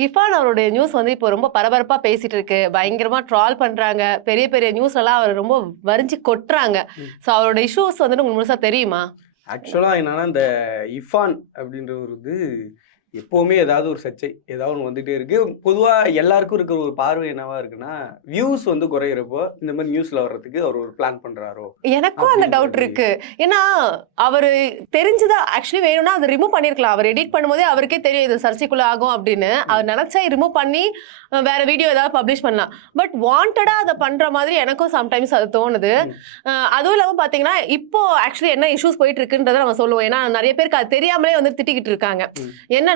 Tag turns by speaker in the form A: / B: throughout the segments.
A: இர்ஃபான் அவருடைய நியூஸ் வந்து இப்போ ரொம்ப பரபரப்பா பேசிட்டு இருக்கு. பயங்கரமா ட்ரால் பண்றாங்க. பெரிய பெரிய நியூஸ் எல்லாம் அவர் ரொம்ப வரிஞ்சு கொட்டுறாங்க. சோ அவரோட இஷ்யூஸ் வந்துட்டு உங்களுக்கு முழுசா தெரியுமா?
B: ஆக்சுவலாக என்னன்னா இந்த இஃபான் அப்படின்ற ஒரு இது எப்போவுமே ஏதாவது ஒரு சர்ச்சை ஏதாவது ஒன்று வந்துட்டே இருக்கு. பொதுவாக எல்லாருக்கும் இருக்கிற ஒரு பார்வை என்னவா இருக்குன்னா வியூஸ் வந்து குறையிறப்போ இந்த மாதிரி நியூஸ்ல வர்றதுக்கு அவர் ஒரு பிளான் பண்றாரோ?
A: எனக்கும் அந்த டவுட்
B: மாதிரி.
A: இருக்கு. ஏன்னா அவரு தெரிஞ்சதா ஆக்சுவலி வேணும்னா அதை ரிமூவ் பண்ணிருக்கலாம். அவர் எடிட் பண்ணும்போதே அவருக்கே தெரியும் இது சர்ச்சைக்குள்ள ஆகும் அப்படின்னு. அவர் நினைச்சா ரிமூவ் பண்ணி வேற வீடியோ ஏதாவது பப்ளிஷ் பண்ணலாம். பட் வாண்டடா அதை பண்ற மாதிரி எனக்கும் சம்டைம்ஸ் அது தோணுது. அதுவும் இல்லாம பாத்தீங்கன்னா இப்போ ஆக்சுவலி என்ன இஷ்யூஸ் போயிட்டு இருக்குன்றத நம்ம சொல்லுவோம். ஏன்னா நிறைய பேருக்கு அது தெரியாமலே வந்து திட்டிக்கிட்டு இருக்காங்க.
B: ம்.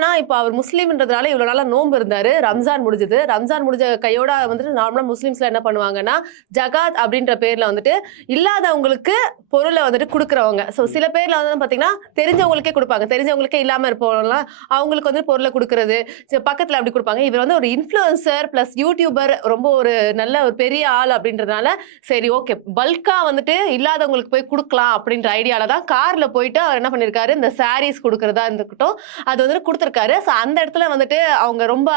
A: ஆனால் இப்போ அவர் முஸ்லீம்ன்றதுனால இவ்வளோ நாளாக நோம்பு இருந்தார். ரம்ஜான் முடிஞ்சது. ரம்ஜான் முடிஞ்ச கையோட வந்துட்டு நார்மலாக முஸ்லீம்ஸில் என்ன பண்ணுவாங்கன்னா ஜகாத் அப்படின்ற பேரில் வந்துட்டு இல்லாதவங்களுக்கு பொருளை வந்துட்டு கொடுக்குறவங்க. ஸோ சில பேரில் வந்து பார்த்தீங்கன்னா தெரிஞ்சவங்களுக்கே கொடுப்பாங்க. தெரிஞ்சவங்களுக்கே இல்லாமல் இருப்பவங்களாம் அவங்களுக்கு வந்து பொருளை கொடுக்குறது. பக்கத்தில் அப்படி கொடுப்பாங்க. இவர் வந்து ஒரு இன்ஃப்ளூயன்சர் ப்ளஸ் யூடியூபர் ரொம்ப ஒரு நல்ல ஒரு பெரிய ஆள் அப்படின்றதுனால சரி ஓகே பல்காக வந்துட்டு இல்லாதவங்களுக்கு போய் கொடுக்கலாம் அப்படின்ற ஐடியாவில் தான் காரில் போயிட்டு அவர் என்ன பண்ணியிருக்காரு இந்த சாரீஸ் கொடுக்குறதா இருந்துக்கிட்டோம் அது வந்துட்டு இருக்காரு. ஸோ அந்த இடத்துல வந்துட்டு அவங்க ரொம்ப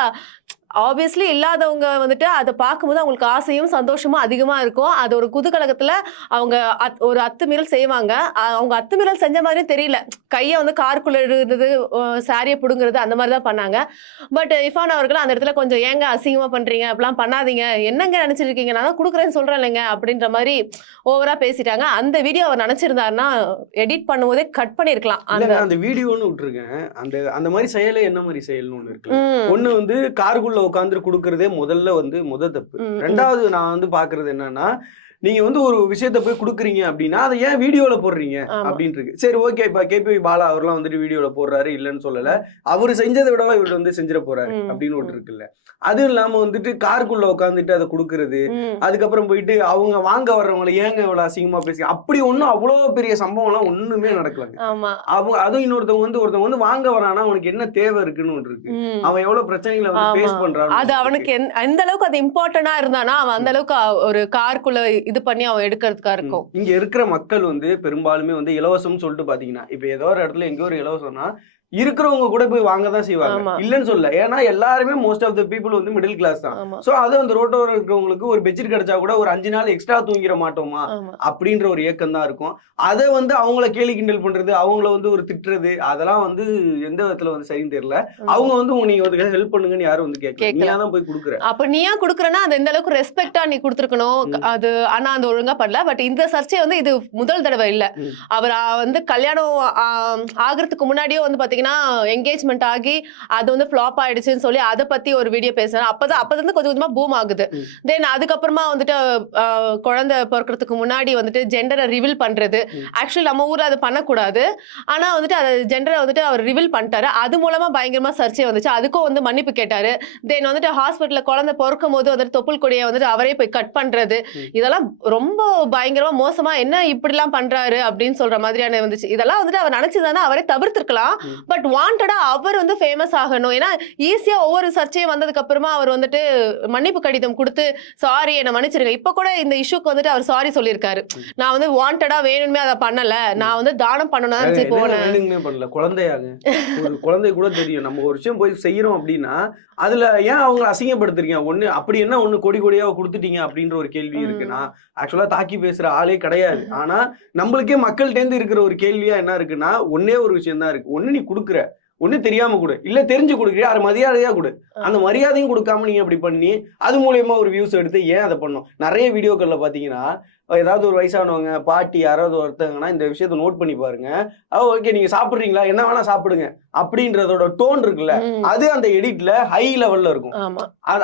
A: ஆப்வியஸ்லி இல்லாதவங்க வந்துட்டு அதை பார்க்கும்போது அவங்களுக்கு ஆசையும் சந்தோஷமும் அதிகமா இருக்கும். அது ஒரு குதூகலகத்துல அவங்க அத்- ஒரு அத்துமீறல் செய்வாங்க. அவங்க அத்துமீறல் செஞ்ச மாதிரியும் தெரியல. கையை வந்து காருக்குள்ள இருந்தது சாரியை பிடுங்குறது அந்த மாதிரி தான் பண்ணாங்க. பட் இஃபான் அவர்கள் அந்த இடத்துல கொஞ்சம் ஏங்க அசிங்கமா பண்றீங்க? அப்படிலாம் பண்ணாதீங்க. என்னங்க நினைச்சிட்டு இருக்கீங்க நான் தான் கொடுக்குறேன்னு சொல்றேன் இல்லைங்க அப்படின்ற மாதிரி ஓவரா பேசிட்டாங்க. அந்த வீடியோ அவர் நினைச்சிருந்தாருன்னா எடிட் பண்ணும்போதே கட் பண்ணிருக்கலாம் அந்த
B: அந்த வீடியோன்னு விட்டுருக்கேன். அந்த அந்த மாதிரி செயலே என்ன மாதிரி செயல்னு ஒன்று இருக்கு ஒண்ணு வந்து காருக்குள்ள உட்காந்து கொடுக்கறதே முதல்ல வந்து முத தப்பு. ரெண்டாவது நான் வந்து பாக்குறது என்னன்னா நீங்க வந்து ஒரு விஷயத்த போய் கொடுக்குறீங்க அப்படின்னா அதை ஏன் வீடியோல போடுறீங்க இருக்கு சரி ஓகே இப்ப கேபி பாலா அவர்லாம் வந்துட்டு வீடியோல போடுறாரு இல்லைன்னு சொல்லல. அவரு செஞ்சதை விடவா இவர் வந்து செஞ்சிட போறாரு அப்படின்னு ஒன்று. இருக்குல்ல. அது இல்லாம வந்துட்டு காருக்குள்ள உட்காந்துட்டு அதை கொடுக்கறது. அதுக்கப்புறம் போயிட்டு அவங்க வாங்க வர்றவங்களை ஏங்க இவ்வளவு அசிங்கமா பேசி அப்படி ஒண்ணும் அவ்வளவு பெரிய சம்பவம் எல்லாம் ஒண்ணுமே நடக்கலங்க. அவங்க அதுவும் இன்னொருத்தவங்க வந்து ஒருத்தவங்க வந்து வாங்க வரானா அவனுக்கு என்ன தேவை இருக்குன்னு ஒன்று இருக்கு. அவன் எவ்வளவு பிரச்சனைகளை வந்து. ஃபேஸ் பண்றான்
A: அது அவனுக்கு எந்த- அளவுக்கு அது இம்பார்ட்டண்டா இருந்தானா அவன் அந்த அளவுக்கு ஒரு காருக்குள்ள இது பண்ணி அவன் எடுக்கிறதுக்கா இருக்கும்.
B: இங்க இருக்கிற மக்கள் வந்து பெரும்பாலுமே வந்து இலவசம்னு சொல்லிட்டு பாத்தீங்கன்னா இப்ப ஏதோ ஒரு இடத்துல எங்கேயோ ஒரு இலவசம்னா இருக்கிறவங்க கூட போய் வாங்க தான் செய்வாங்க. இல்லைன்னு சொல்ல ஏன்னா எல்லாருமே மோஸ்ட் ஆஃப் த பீப்புள் வந்து மிடில் கிளாஸ் தான். சோ அது அந்த ரோட்டோர இருக்கிறவங்களுக்கு ஒரு பெட்ஷீட் கிடைச்சா கூட ஒரு அஞ்சு நாள் எக்ஸ்ட்ரா தூங்கிட மாட்டோமா? அப்படின்ற ஒரு ஏக்கம் தான் இருக்கும். அதை வந்து அவங்கள கேலி கிண்டல் பண்றது அவங்கள வந்து ஒரு திட்டுறது அதெல்லாம் வந்து எந்த விதத்துல வந்து சரின்னு தெரியல. அவங்க வந்து உங்க நீங்க வந்து ஹெல்ப் பண்ணுங்கன்னு யாரும் வந்து கேட்கல. நீயா தான் போய் கொடுக்குற.
A: அப்ப நீ ஏன் குடுக்குறனா அது எந்த அளவுக்கு ரெஸ்பெக்டா நீ கொடுத்துருக்கணும். அது ஆனா அந்த ஒழுங்கா பண்ணல. பட் இந்த சர்ச்சை வந்து இது முதல் தடவை இல்ல. அவர் வந்து கல்யாணம் ஆகுறதுக்கு முன்னாடியே வந்து பாத்தீங்கன்னா என்கேஜ்மெண்ட் ஆகி அது வந்து ஃபிளாப் ஆயிடுச்சுன்னு சொல்லி அதை பத்தி ஒரு வீடியோ பேசுறேன் அப்பதான் அப்பதான் கொஞ்சம் கொஞ்சமா பூம் ஆகுது. தென் அதுக்கப்புறமா வந்துட்டு குழந்தை பிறக்கிறதுக்கு முன்னாடி வந்துட்டு ஜெண்டரை ரிவீல் பண்றது. ஆக்சுவலி நம்ம ஊர்ல அது பண்ணக்கூடாது. ஆனா வந்துட்டு அது ஜெண்டரை வந்துட்டு அவர் ரிவீல் பண்ணிட்டாரு. அது மூலமா பயங்கரமா சர்ச்சை வந்துச்சு. அதுக்கும் வந்து மன்னிப்பு கேட்டாரு. தென் வந்துட்டு ஹாஸ்பிட்டல்ல குழந்தை பிறக்கும் போது வந்துட்டு தொப்புள் கொடியை வந்துட்டு அவரே போய் கட் பண்றது. இதெல்லாம் ரொம்ப பயங்கரமா மோசமா என்ன இப்படிலாம் பண்றாரு அப்படின்னு சொல்ற மாதிரியான வந்துச்சு. இதெல்லாம் வந்துட்டு அவர் நினைச்சதானே அவரே தவிர்த்திருக்கலாம். பட் வாண்டடா அவர் வந்து ஃபேமஸ் ஆகணும். ஏன்னா ஈஸியா ஒவ்வொரு சர்ச்சையும் வந்ததுக்கு அப்புறமா அவர் வந்துட்டு மன்னிப்பு கடிதம் கொடுத்து சாரி என்ன மன்னிச்சிருங்க. இப்ப கூட இந்த இஷ்யூக்கு வந்துட்டு அவர் சாரி சொல்லியிருக்காரு. நான் வந்து வாண்டடா வேணுமே அதை பண்ணல. நான் வந்து தானம் பண்ணணும் போனேன்.
B: பண்ணல. குழந்தையாங்க ஒரு குழந்தை கூட தெரியும். நம்ம ஒரு விஷயம் போய் செய்யறோம் அப்படின்னா அதுல ஏன் அவங்க அசிங்கப்படுத்துறீங்க? ஒண்ணு அப்படி என்ன ஒண்ணு கொடி கொடியா கொடுத்துட்டீங்க அப்படின்ற ஒரு கேள்வி. இருக்குன்னா ஆக்சுவலா தாக்கி பேசுற ஆளே கிடையாது. ஆனா நம்மளுக்கே மக்கள்கிட்ட இருந்து இருக்கிற ஒரு கேள்வியா என்ன இருக்குன்னா ஒன்னே ஒரு விஷயம் தான் இருக்கு. ஒண்ணு நீ கொடுக்குற. ஒண்ணு தெரியாம கொடு. இல்ல தெரிஞ்சு கொடுக்குறியா? அது மரியாதையா கொடு. அந்த மரியாதையும் கொடுக்காம நீங்க அப்படி பண்ணி அது மூலியமா ஒரு வியூஸ் எடுத்து ஏன் அதை பண்ணும் நிறைய வீடியோக்கள்ல பாத்தீங்கன்னா ஏதாவது ஒரு வயசானவங்க பாட்டி யாராவது ஒருத்தங்கன்னா இந்த விஷயத்த நோட் பண்ணி பாருங்க. ஓகே நீங்க சாப்பிடுறீங்களா? என்ன வேணா சாப்பிடுங்க. அப்படின்றதோட டோன் இருக்குல்ல. அது அந்த எடிட்ல ஹை லெவல்ல இருக்கும்.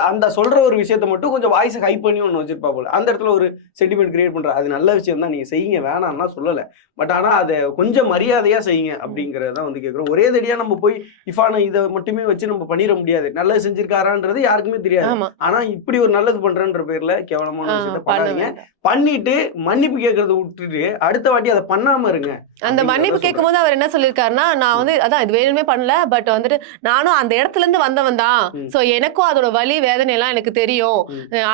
B: அந்த சொல்ற ஒரு விஷயத்த மட்டும் கொஞ்சம் வாய்ஸ் ஹை பண்ணி ஒன்று வச்சிருப்பா போல. அந்த இடத்துல ஒரு சென்டிமெண்ட் கிரியேட் பண்ற அது நல்ல விஷயம் தான். நீங்க செய்யுங்க வேணாம்னா சொல்லல. பட் ஆனா அதை கொஞ்சம் மரியாதையா செய்யுங்க அப்படிங்கறத வந்து கேக்குறோம். ஒரே தடியா நம்ம போய் இஃபான இதை மட்டுமே வச்சு நம்ம பண்ணிட முடியாது. நல்லது செஞ்சிருக்காரான்றது யாருக்குமே தெரியாது. ஆனா இப்படி ஒரு நல்லது பண்றேன்ற பேர்ல கேவலமான விஷயத்த
A: பண்ண
B: பண்ணாதீங்க.
A: வேண்டாம்.
B: பண்ணிட்டு மன்னிப்பு கேட்கறத விட்டுட்டு அடுத்த வாட்டி அதை பண்ணாம இருங்க.
A: அந்த மன்னிப்பு. கேட்கும்போது அவர் என்ன சொல்லியிருக்காருன்னா நான் வந்து அதான் இது வேணுமே பண்ணல பட் வந்துட்டு நானும் அந்த இடத்துல இருந்து வந்தவன் தான். சோ எனக்கும் அதோட வலி வேதனை எல்லாம் எனக்கு தெரியும்.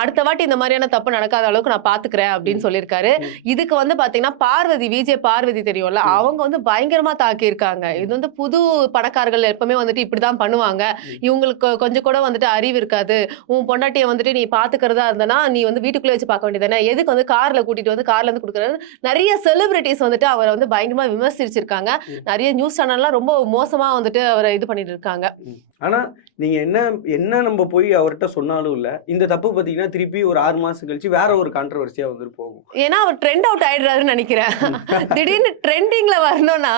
A: அடுத்த வாட்டி இந்த மாதிரியான தப்பு நடக்காத அளவுக்கு நான் பாத்துக்கிறேன் அப்படின்னு சொல்லியிருக்காரு. இதுக்கு வந்து பாத்தீங்கன்னா பார்வதி விஜய் பார்வதி தெரியும்ல. அவங்க வந்து பயங்கரமா தாக்கி இருக்காங்க இது வந்து புது பணக்காரர்கள் எப்பவுமே வந்துட்டு இப்படிதான் பண்ணுவாங்க. இவங்களுக்கு கொஞ்சம் கூட வந்துட்டு அறிவு இருக்காது. உன் பொண்டாட்டியை வந்துட்டு நீ பாத்துக்கிறதா இருந்தனா நீ வந்து வீட்டுக்குள்ளே வச்சு பார்க்க வேண்டியதானே எதுக்கு வந்து கார்ல கூட்டிட்டு வந்து கார்ல இருந்து கொடுக்குறது. நிறைய செலிபிரிட்டிஸ் வந்துட்டு அவரை வந்து பயங்கரமா விமர்சிச்சிருக்காங்க. நிறைய நியூஸ் சேனல்லாம் ரொம்ப மோசமா வந்துட்டு அவரை இது பண்ணிட்டு இருக்காங்க.
B: ஆனா நீங்க என்ன என்ன நம்ம போய் அவர்கிட்ட சொன்னாலும் இல்ல இந்த தப்பு பாத்தீங்கன்னா திருப்பி ஒரு ஆறு மாசம் கழிச்சு வேற ஒரு கான்ட்ரவர்சியா வந்துட்டு போகும்.
A: ஏன்னா அவர் ட்ரெண்ட் அவுட் ஆயிடுறாருன்னு நினைக்கிறேன். திடீர்னு ட்ரெண்டிங்ல வரணும்னா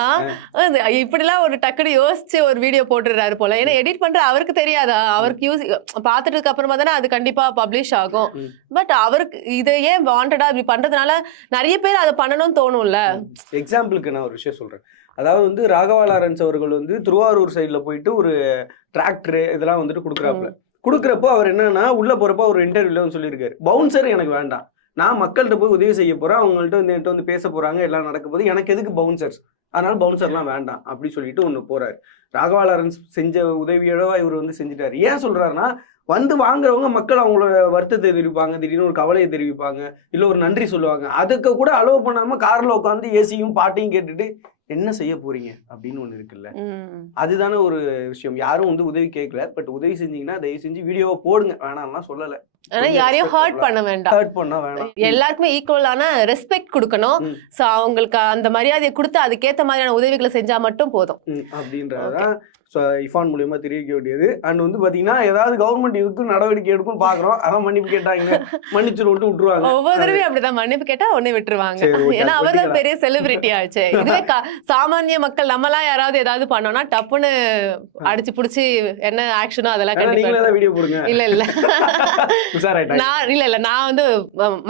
A: இப்படிலாம் ஒரு டக்குனு யோசிச்சு ஒரு வீடியோ போட்டுடுறாரு போல. ஏன்னா எடிட் பண்ற அவருக்கு தெரியாதா? அவருக்கு யூஸ் பார்த்துட்டதுக்கு அப்புறமா தானே அது கண்டிப்பா பப்ளிஷ் ஆகும். பட் அவருக்கு இதை ஏன் வாண்டடா இப்படி பண்றதுனால நிறைய பேர் அதை பண்ணணும்னு தோணும்ல.
B: எக்ஸாம்பிளுக்கு நான் ஒரு விஷயம் சொல்றேன். அதாவது வந்து ராகவா லாரன்ஸ் அவர்கள் வந்து திருவாரூர் சைடுல போயிட்டு ஒரு டிராக்டர் இதெல்லாம் வந்துட்டு கொடுக்குறாப்புல. கொடுக்குறப்போ அவர் என்னன்னா உள்ள போறப்போ ஒரு இன்டர்வியூல வந்து சொல்லியிருக்காரு. பவுன்சர் எனக்கு வேண்டாம். நான் மக்கள்கிட்ட போய் உதவி செய்ய போறேன். அவங்கள்ட்ட வந்து என்கிட்ட வந்து பேச போறாங்க. எல்லாம் நடக்க போது எனக்கு எதுக்கு பவுன்சர்ஸ் அதனால பவுன்சர்லாம் வேண்டாம் அப்படி சொல்லிட்டு ஒன்று போறாரு. ராகவா லாரன்ஸ் செஞ்ச உதவியோட இவர் வந்து செஞ்சுட்டாரு. ஏன் சொல்றாருன்னா வந்து வாங்குறவங்க மக்கள் அவங்களோட வருத்தத்தை தெரிவிப்பாங்க. திடீர்னு ஒரு கவலையை தெரிவிப்பாங்க. இல்ல ஒரு நன்றி சொல்லுவாங்க. அதுக்கு கூட அலோவ் பண்ணாம கார்ல உட்காந்து ஏசியும் பாட்டையும் கேட்டுட்டு என்ன செய்ய போறீங்க? அப்படின்னு ஒண்ணு இருக்குல்ல. அதுதானே ஒரு விஷயம். யாரும் வந்து உதவி கேட்கல. பட் உதவி செஞ்சீங்கன்னா தயவு செஞ்சு வீடியோவை போடுங்க. வேணாம்லாம் சொல்லல.
A: ஆனா யாரையும் ஹர்ட் பண்ண வேண்டாம்.
B: ஹர்ட் பண்ணா வேணாம்.
A: எல்லாருக்குமே ஈக்குவலான ரெஸ்பெக்ட் கொடுக்கணும். சோ அவங்களுக்கு அந்த மரியாதையை கொடுத்து அதுக்கேத்த மாதிரியான உதவிகளை செஞ்சா மட்டும் போதும்.
B: அப்படின்றதுதான் இஃபான் மூலியமா தெரிவிக்க வேண்டியது. அண்ட் வந்து பாத்தீங்கன்னா ஏதாவது கவர்மெண்ட் இதுக்கு நடவடிக்கை எடுக்கும் பாக்குறோம். அதான் மன்னிப்பு கேட்டாங்க. மன்னிச்சு விட்டு விட்டுருவாங்க.
A: ஒவ்வொரு தடவையும் அப்படிதான். மன்னிப்பு கேட்டா உடனே விட்டுருவாங்க. ஏன்னா அவர் தான். பெரிய செலிபிரிட்டி ஆச்சு. இதுவே சாமானிய மக்கள் நம்மலாம் யாராவது ஏதாவது பண்ணோம்னா டப்புன்னு அடிச்சு புடிச்சு என்ன ஆக்ஷனோ அதெல்லாம்
B: நீங்களே
A: கண்டிப்பா
B: வீடியோ போடுங்க.
A: இல்ல இல்ல. நான் இல்ல இல்ல. நான் வந்து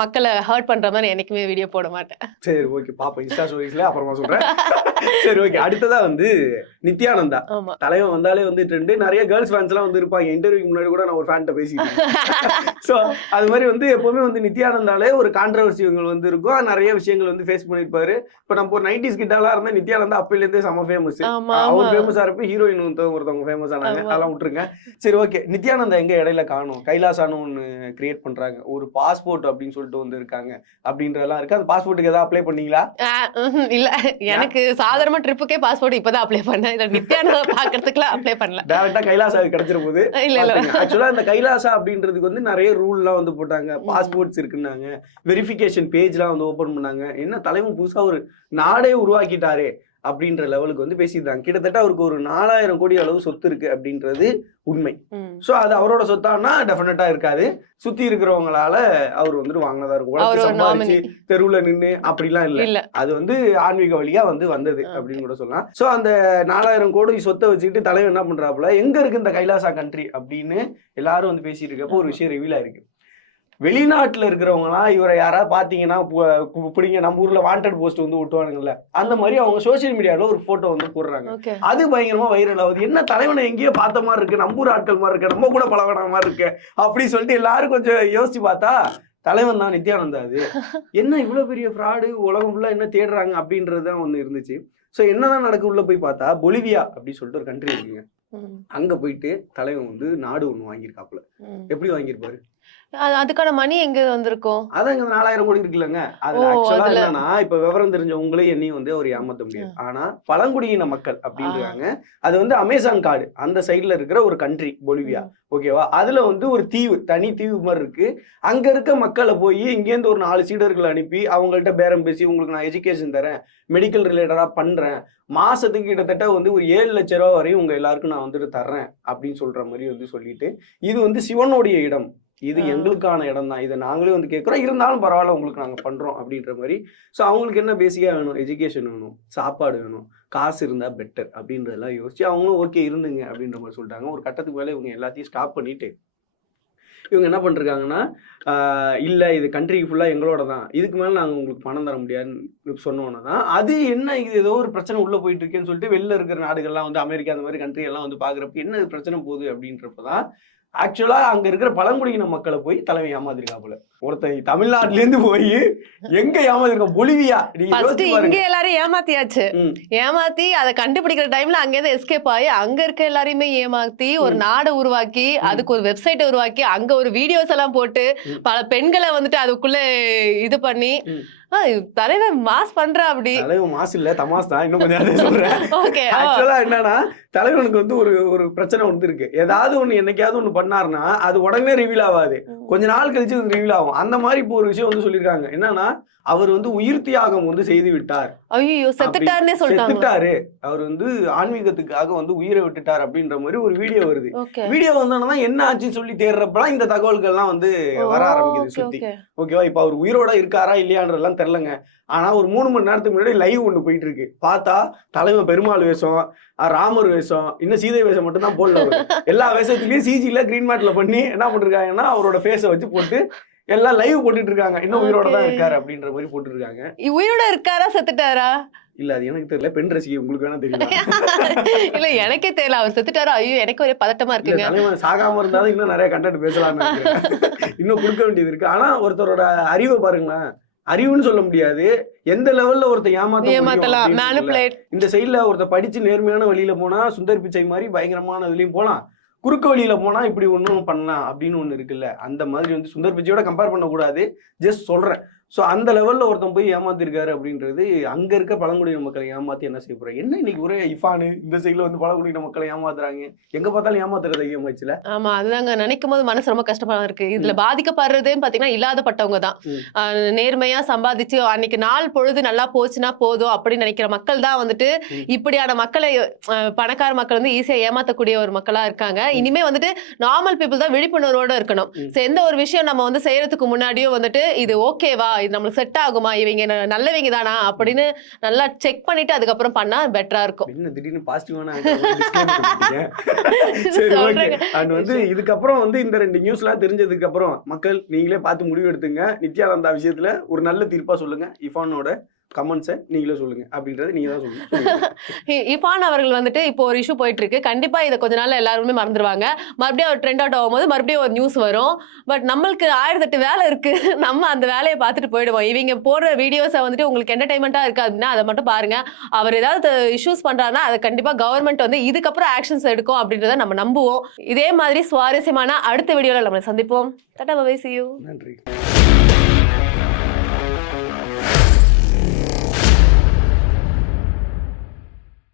A: மக்களை ஹர்ட் பண்ற மாதிரி என்னைக்குமே வீடியோ போட மாட்டேன்.
B: சரி ஓகே பாப்போம். இன்ஸ்டா ஸ்டோரிஸ்ல அப்புறமா சொல்றேன். சரி ஓகே அடுத்ததா வந்து நித்யானந்தா.
A: ஆமா.
B: தலைவன் வந்தாலே வந்து ட்ரெண்டு நிறைய கேர்ள்ஸ் ஃபேன்ஸ் எல்லாம் வந்து இருப்பாங்க. இன்டர்வியூக்கு முன்னாடி கூட நான் ஒரு ஃபேன்ட்ட பேசிட்டேன் ஸோ அது மாதிரி வந்து எப்பவுமே வந்து நித்யானந்தாலே ஒரு கான்ட்ரவர்சிகள் வந்து இருக்கும். நிறைய விஷயங்கள் வந்து ஃபேஸ் பண்ணிருப்பாரு இப்போ நம்ம ஒரு நைன்டிஸ் கிட்டாலாம் இருந்தா நித்யானந்தா அப்பையிலேருந்தே செம ஃபேமஸ் அவர் ஃபேமஸா இருப்ப ஹீரோயின் ஒருத்தவங்க ஃபேமஸ் ஆனாங்க. அதெல்லாம் விட்டுருங்க. சரி ஓகே நித்யானந்தா எங்க இடையில காணும்? கைலாசான்னு ஒன்று கிரியேட் பண்றாங்க. ஒரு பாஸ்போர்ட் அப்படின்னு சொல்லிட்டு வந்து இருக்காங்க. அப்படின்றதெல்லாம் இருக்கு. அந்த பாஸ்போர்ட்டுக்கு ஏதாவது அப்ளை பண்ணீங்களா?
A: இல்ல. எனக்கு சாதாரண ட்ரிப்புக்கே பாஸ்போர்ட் இப்பதான் அப்ளை பண்ணேன். இல்ல நித்யானந்த பாக்குறதுக்குலாம் அப்ளை பண்ணல.
B: டேரக்டா கைலாசா கிடைச்சிட போகுது
A: இல்ல இல்ல.
B: ஆக்சுவலா இந்த கைலாசா அப்படின்றதுக்கு வந்து நிறைய ரூல்லாம் வந்து போட்டாங்க. பாஸ்போர்ட்ஸ் இருக்குன்னாங்க. வெரிஃபிகேஷன் பேஜ்லாம் வந்து ஓபன் பண்ணாங்க. என்ன தலைவன் புதுசா ஒரு நாடே உருவாக்கிட்டாரே. அப்படின்ற லெவலுக்கு வந்து பேசியிருந்தாங்க. கிட்டத்தட்ட அவருக்கு ஒரு நாலாயிரம் கோடி அளவு சொத்து இருக்கு அப்படின்றது உண்மை. ஸோ அது அவரோட சொத்தானா டெஃபினட்டா இருக்காது. சுத்தி இருக்கிறவங்களால அவர் வந்துட்டு வாங்கினதா இருக்கும். சம்பாதிச்சு தெருவுல நின்னு அப்படிலாம் இல்ல. அது வந்து ஆன்மீக வழியா வந்து வந்தது. அப்படின்னு கூட சொல்லலாம். சோ அந்த நாலாயிரம் கோடி சொத்தை வச்சுக்கிட்டு தலைவன் என்ன பண்றாப்புல? எங்க இருக்கு இந்த கைலாசா கண்ட்ரி அப்படின்னு எல்லாரும் வந்து பேசிட்டு இருக்கப்போ ஒரு விஷயம் ரிவீல் ஆயிருக்கு. வெளிநாட்டுல இருக்கிறவங்கலாம் இவரை யாராவது பாத்தீங்கன்னா பு- கு- பிடிங்க நம்ம ஊர்ல வாண்டட் போஸ்ட் வந்து விட்டுவானுங்கல்ல அந்த மாதிரி அவங்க சோஷியல் மீடியால ஒரு போட்டோ வந்து போடுறாங்க. அது பயங்கரமா வைரல் ஆகுது. என்ன தலைவனை எங்கேயோ பார்த்த மாதிரி இருக்கு நம்ம ஊர் ஆட்கள் மாதிரி இருக்கு நம்ம கூட பழகின மாதிரி இருக்கு அப்படி சொல்லிட்டு எல்லாரும் கொஞ்சம் யோசிச்சு பார்த்தா தலைவன் தான் நித்யானந்தா அது. என்ன இவ்வளவு பெரிய ஃப்ராடு உலகம் ஃபுல்லா என்ன தேடுறாங்க அப்படின்றது தான் ஒண்ணு இருந்துச்சு. ஸோ என்னதான் நடக்கு உள்ள போய் பார்த்தா பொலிவியா அப்படின்னு சொல்லிட்டு ஒரு கண்ட்ரி இருக்குங்க. அங்க போயிட்டு தலைவன் வந்து நாடு ஒண்ணு வாங்கியிருக்காப்புல. எப்படி வாங்கியிருப்பாரு?
A: அதுக்கான மணி எங்க வந்திருக்கும்?
B: அதான் இங்க நாலாயிரம் கோடி இருக்குல்லங்க. அது ஆக்சுவலா என்னன்னா இப்ப விவரம் தெரிஞ்ச உங்களையும் என்னையும் வந்து அவர் ஏமாத்த முடியாது. ஆனா பழங்குடியின மக்கள் அப்படின்றாங்க. அது வந்து அமேசான் காடு. அந்த சைடுல இருக்கிற ஒரு கண்ட்ரி பொலிவியா ஓகேவா? அதுல வந்து ஒரு தீவு தனி தீவு மாதிரி இருக்கு. அங்க இருக்க மக்களை போய் இங்கேருந்து ஒரு நாலு சீடர்கள் அனுப்பி அவங்கள்ட்ட பேரம் பேசி உங்களுக்கு நான் எஜுகேஷன் தரேன் மெடிக்கல் ரிலேட்டடா பண்றேன். மாசத்துக்கு கிட்டத்தட்ட வந்து ஒரு ஏழு லட்ச ரூபா வரையும் உங்க எல்லாருக்கும் நான் வந்துட்டு தர்றேன். அப்படின்னு சொல்ற மாதிரி வந்து சொல்லிட்டு இது வந்து சிவனுடைய இடம். இது. எங்களுக்கான இடம் தான் இதை நாங்களே வந்து கேட்குறோம். இருந்தாலும் பரவாயில்ல உங்களுக்கு நாங்கள் பண்றோம் அப்படின்ற மாதிரி. ஸோ அவங்களுக்கு என்ன பேசிக்காக வேணும்? எஜுகேஷன் வேணும் சாப்பாடு வேணும் காசு இருந்தா பெட்டர் அப்படின்றதெல்லாம் யோசிச்சு அவங்களும் ஓகே இருந்துங்க அப்படின்ற மாதிரி சொல்லிட்டாங்க. ஒரு கட்டத்துக்கு மேலே இவங்க எல்லாத்தையும் ஸ்டாப் பண்ணிட்டு இவங்க என்ன பண்ணிருக்காங்கன்னா இல்ல இது கண்ட்ரி ஃபுல்லா எங்களோட தான் இதுக்கு மேல நாங்க உங்களுக்கு பணம் தர முடியாதுன்னு சொன்னோன்னா தான் அது என்ன இது? ஏதோ ஒரு பிரச்சனை உள்ள போயிட்டு இருக்கேன்னு சொல்லிட்டு வெளில இருக்கிற நாடுகள்லாம் வந்து அமெரிக்கா அந்த மாதிரி கண்ட்ரி எல்லாம் வந்து பாக்குறப்ப என்ன பிரச்சனை போகுது அப்படின்றப்பதான் ஆக்சுவலா அங்க இருக்கிற பழங்குடியின மக்களை போய் தலைமை ஏமாத்திருக்காப்புல. ஒருத்தன் தமிழ்நாட்டுல இருந்து போய் எங்க ஏமாத்திருக்கான்? பொலிவியா?
A: இங்க எல்லாரும் ஏமாத்தியாச்சு. ஏமாத்தி அதை கண்டுபிடிக்கிற டைம்ல அங்கேருந்து எஸ்கேப் ஆகி அங்க இருக்க எல்லாரையுமே ஏமாத்தி ஒரு நாடை உருவாக்கி அதுக்கு ஒரு வெப்சைட்டை உருவாக்கி அங்க ஒரு வீடியோஸ் எல்லாம் போட்டு. பல பெண்களை வந்துட்டு அதுக்குள்ள இது பண்ணி தலைவன் மாஸ் பண்றா அப்படி.
B: தலைவன் மாசு இல்ல தமாஸ் தான். இன்னும் கொஞ்சம் சொல்றேன். என்னன்னா தலைவனுக்கு வந்து ஒரு ஒரு பிரச்சனை வந்து இருக்கு. ஏதாவது ஒண்ணு என்னைக்காவது ஒண்ணு பண்ணாருன்னா அது உடனே ரிவீல் ஆகாது. கொஞ்ச நாள் கழிச்சு அது ரிவீல் ஆகும். அந்த மாதிரி இப்போ ஒரு விஷயம் வந்து சொல்லியிருக்காங்க. என்னன்னா அவர் வந்து உயிர் தியாகம் வந்து செய்து விட்டார்.
A: ஐயோ செத்துட்டாருன்னே
B: செத்துட்டாரு. அவர் வந்து ஆன்மீகத்துக்காக வந்து உயிரை விட்டுட்டார் அப்படின்ற மாதிரி ஒரு வீடியோ வருது. வீடியோ வந்தோன்னா என்ன ஆச்சுன்னு சொல்லி தேடுறப்பலாம் இந்த தகவல்கள்லாம் வந்து வர ஆரம்பிக்குது சுத்தி.
A: ஓகே.
B: ஓகேவா? இப்போ அவர் உயிரோட இருக்காரா இல்லையான்றதெல்லாம் தெரிலங்க ஆனா ஒரு மூணு மணி நேரத்துக்கு முன்னாடி லைவ் ஒன்று போயிட்டு இருக்கு பார்த்தா தலைமை பெருமாள் வேஷம் ராமர் வேஷம் இன்னும் சீதை வேஷம் மட்டும் தான் போடல. எல்லா வேஷத்துலயும் சிஜில கிரீன் மேட்ல பண்ணி என்ன பண்ணிருக்காங்கன்னா அவரோட ஃபேஸை வச்சு போட்டு எல்லாம் லைவ் போட்டுட்டு இருக்காங்க இன்னும் உயிரோட தான். இருக்காரு அப்படின்ற மாதிரி போட்டுருக்காங்க
A: உயிரோட இருக்காரா? செத்துட்டாரா?
B: இல்ல அது எனக்கு தெரியல. பெண் ரசிகை உங்களுக்கு வேணா தெரியல
A: இல்ல எனக்கே தெரியல. அவர் செத்துட்டாரா? ஐயோ எனக்கு ஒரே பதட்டமா இருக்குங்க.
B: தலைவன் சாகாம இருந்தாலும் இன்னும் நிறைய கண்டென்ட் நினைக்கிறேன். இன்னும் கொடுக்க வேண்டியது இருக்கு. ஆனா ஒருத்தரோட அறிவை பாருங்களேன். அறிவுன்னு சொல்ல முடியாது. எந்த லெவல்ல முடியும்
A: ஏமாத்தலாம்.
B: இந்த சைடுல ஒருத்த படிச்சு நேர்மையான வழியில போனா சுந்தர் பிச்சை மாதிரி பயங்கரமான இதுலயும் போலாம். குறுக்கு வழியில போனா இப்படி ஒண்ணும் பண்ணலாம் அப்படின்னு ஒண்ணு இருக்குல்ல. அந்த மாதிரி வந்து சுந்தர் பிச்சையோட கம்பேர் பண்ணக்கூடாது. ஜஸ்ட் சொல்றேன். சோ அந்த லெவல்ல ஒருத்தன் போய் ஏமாத்திருக்காரு அப்படின்றது அங்க இருக்க பழங்குடியின மக்களை ஏமாத்தி என்ன செய்ய போறாங்க? என்ன இன்னைக்கு ஒரே இஃபானு? இந்த சைடுல வந்து பழங்குடியின மக்களை ஏமாத்துறாங்க. எங்க பார்த்தாலும் ஏமாத்துறது அதிகமாச்சுல
A: ஆமா அதுதாங்க. நினைக்கும் போது மனசு ரொம்ப கஷ்டமா இருக்கு. இதுல பாதிக்கப்படுறதே பாத்தீங்கன்னா இல்லாதப்பட்டவங்க தான்.
B: ம்.
A: ஆஹ் நேர்மையா சம்பாதிச்சு அன்னைக்கு நாள் பொழுது நல்லா போச்சுன்னா போதும் அப்படின்னு நினைக்கிற மக்கள் தான் வந்துட்டு. இப்படியான மக்களை பணக்கார மக்கள் வந்து ஈஸியா ஏமாத்தக்கூடிய ஒரு மக்களா இருக்காங்க. இனிமே வந்துட்டு நார்மல் பீப்புள் தான் விழிப்புணர்வோட இருக்கணும். எந்த ஒரு விஷயம் நம்ம வந்து செய்யறதுக்கு முன்னாடியும் வந்துட்டு இது ஓகேவா இது நம்மளுக்கு செட் ஆகுமா? இவங்க நல்லவங்க தானா? அப்படின்னு நல்லா செக் பண்ணிட்டு அதுக்கப்புறம் பண்ணா பெட்டரா இருக்கும்.
B: திடீர்னு பாசிட்டிவான. அண்ட் வந்து இதுக்கப்புறம் வந்து இந்த ரெண்டு நியூஸ்லாம் தெரிஞ்சதுக்கு அப்புறம் மக்கள் நீங்களே பார்த்து முடிவு எடுத்துங்க. நித்யானந்தா விஷயத்துல ஒரு நல்ல தீர்ப்பா சொல்லுங்க. இஃபானோட கமெண்ட்ஸை நீங்களே சொல்லுங்க. அப்படின்றத நீங்க தான் சொல்லுங்க
A: இ- இபான் அவர்கள் வந்துட்டு இப்போ ஒரு இஷ்யூ போயிட்டு இருக்கு கண்டிப்பா இதை கொஞ்ச நாள்ல எல்லாருமே மறந்துடுவாங்க மறுபடியும் ஒரு ட்ரெண்ட் அவுட் ஆகும்போது மறுபடியும் ஒரு நியூஸ் வரும். பட் நம்மளுக்கு ஆயிரத்தெட்டு வேலை இருக்கு. நம்ம அந்த வேலையை பார்த்துட்டு போயிடுவோம். இவங்க போடுற வீடியோஸை வந்துட்டு உங்களுக்கு என்டர்டைன்மெண்ட்டா இருக்கு அப்படின்னா அதை மட்டும் பாருங்க. அவர் ஏதாவது இஷ்யூஸ் பண்றாருன்னா அதை கண்டிப்பா கவர்மெண்ட் வந்து இதுக்கப்புறம் ஆக்ஷன்ஸ் எடுக்கும் அப்படின்றத நம்ம நம்புவோம். இதே மாதிரி சுவாரஸ்யமான அடுத்த வீடியோல நம்ம சந்திப்போம். டாடா பை சி யூ
B: நன்றி.